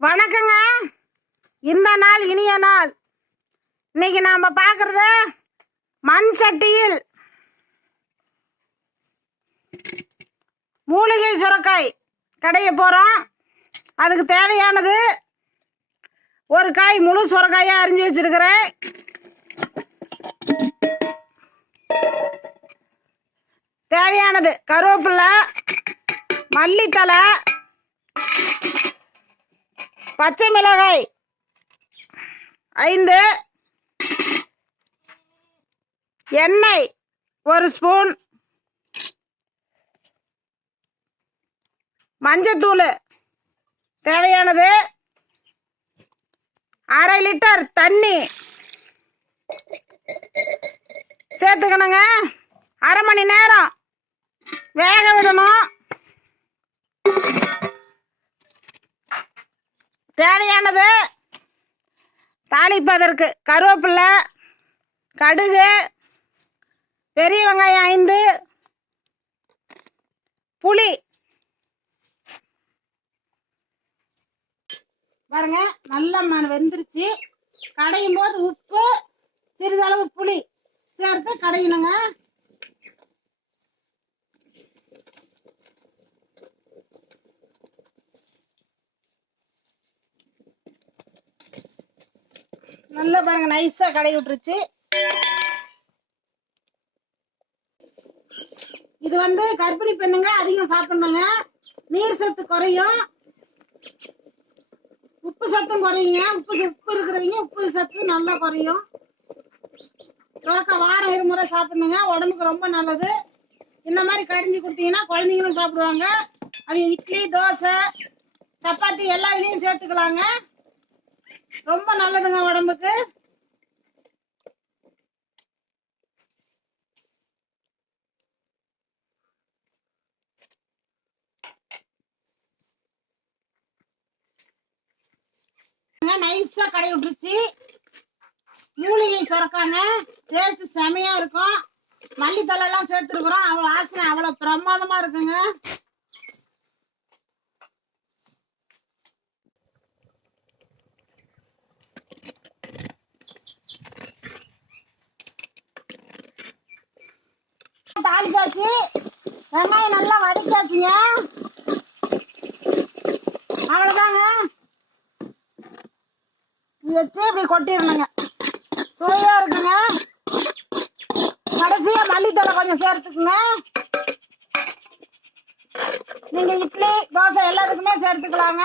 வணக்கங்க. இந்த நாள் இனிய நாள். இன்னைக்கு நாம பார்க்கறது மண் சட்டியில் மூலிகை சுரைக்காய் கடைய போகிறோம். அதுக்கு தேவையானது ஒரு காய் முழு சுரைக்காயாக அரிஞ்சு வச்சிருக்கிறேன். தேவையானது கருவேப்பிலை, மல்லித்தலை, பச்சை மிளகாய் 5, எண்ணெய் 1 ஸ்பூன், மஞ்சத்தூள் தேவையானது, 1/2 லிட்டர் தண்ணி சேர்த்துக்கணுங்க. 1/2 மணி நேரம் வேக விடணும். தேவையானது தாளிப்பதற்கு கருவேப்பிலை, கடுகு, பெரிய வெங்காயம் 5, புளி பாருங்க நல்லா வெந்துருச்சு. கடையும் போது உப்பு, சிறிதளவு புளி சேர்த்து கடையணுங்க. நல்லா பாருங்க நைஸா கடை விட்டுருச்சு. இது கர்ப்பிணி பெண்ணுங்க அதிகம் சாப்பிடணுங்க. நீர் சத்து குறையும், உப்பு சத்தும் குறையுங்க. உப்பு இருக்கிறவங்க உப்பு சத்து நல்லா குறையும். வாரம் 2 முறை சாப்பிடணுங்க. உடம்புக்கு ரொம்ப நல்லது. இந்த மாதிரி கடைஞ்சி கொடுத்தீங்கன்னா குழந்தைங்களும் சாப்பிடுவாங்க. அது இட்லி, தோசை, சப்பாத்தி எல்லாத்துலேயும் சேர்த்துக்கலாங்க. ரொம்ப நல்லதுங்க உடம்புக்கு. நைஸா கடை விட்டுருச்சு. மூலிகை சுரக்காங்க, டேஸ்ட் செமையா இருக்கும். மல்லித்தலை எல்லாம் சேர்த்துருக்குறோம். அவ்வளோ வாசனை அவ்வளோ பிரமாதமா இருக்குங்க. தாளிச்சாச்சு, வெங்காயம் நல்லா வதக்காச்சுங்க. அவ்வளோதாங்க, வச்சு இப்படி கொட்டிடணுங்க. சுவையா இருக்குங்க. கடைசியா மல்லித்தலை கொஞ்சம் சேர்த்துக்குங்க. நீங்க இட்லி, தோசை எல்லாத்துக்குமே சேர்த்துக்கலாங்க.